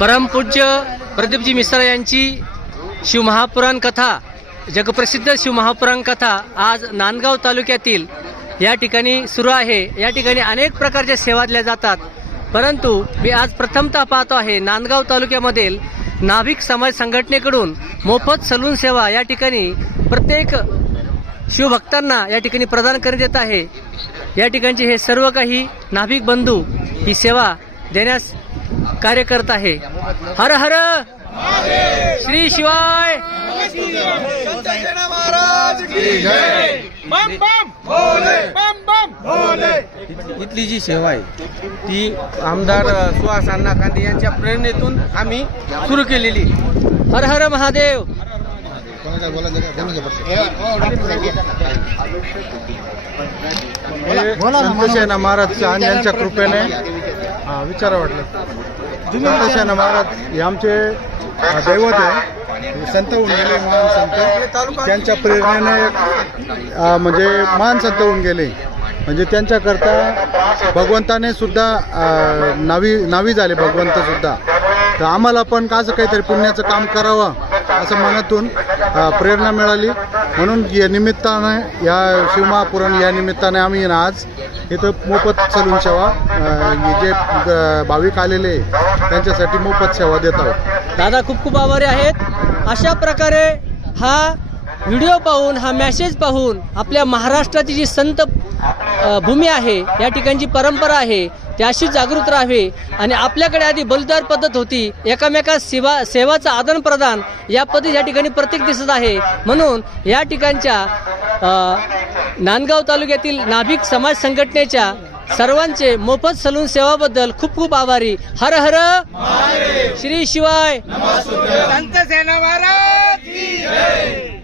परमपूज्य प्रदीपजी मिश्रा यांची शिवमहापुराण कथा जगप्रसिद्ध शिवमहापुराण कथा आज नांदगाव तालुक्यातील या ठिकाणी सुरू आहे. या ठिकाणी अनेक प्रकारच्या सेवा दिल्या जातात. परंतु मी आज प्रथमतः पाहतो आहे नांदगाव तालुक्यामधील नाभिक समाज संघटनेकडून मोफत सलून सेवा या ठिकाणी प्रत्येक शिवभक्तांना या ठिकाणी प्रदान करण्यात येत आहे. या ठिकाणचे हे सर्व काही नाभिक बंधू ही सेवा देण्यास कार्य करत आहे. हर हर! श्री शिवाय! इथली जी सेवा आहे ती आमदार सुहास अण्णा कांदे यांच्या प्रेरणेतून आम्ही सुरू केलेली हर हर महादेव! संतसेना महाराज आणि यांच्या कृपेने. हा विचारा. वाटलं. संतसेना महाराज हे आमचे दैवत आहे. हे संत होऊन गेले महान संत. त्यांच्या प्रेरणेने म्हणजे महान संत होऊन गेले. म्हणजे त्यांच्याकरता भगवंताने सुद्धा नावी नावी झाले भगवंत सुद्धा. तर आम्हाला पण का असं काहीतरी पुण्याचं काम करावं. असं मनातून प्रेरणा मिळाली. म्हणून या निमित्ताने या शिवमहापुराण या निमित्ताने आम्ही आज इथं मोफत सलून सेवा जे भाविक आलेले त्यांच्यासाठी मोफत सेवा देत आहोत. दादा खूप खूप आभारी आहेत. अशा प्रकारे हा व्हिडिओ पाहून हा मेसेज पाहून आपल्या महाराष्ट्राची जी संत भूमी आहे या ठिकाणची परंपरा आहे ती अशी जागृत राहावी. आणि आपल्याकडे आधी बलिदार पद्धत होती एकामेका सेवा सेवाचं आदान प्रदान या पद्धती या ठिकाणी प्रत्येक दिसत आहे. म्हणून या ठिकाणच्या नांदगाव तालुक्यातील नाभिक समाज संघटनेच्या सर्वांचे मोफत सलून सेवाबद्दल खूप खूप आभारी. हर हर श्री शिवाय. संत सेना महाराज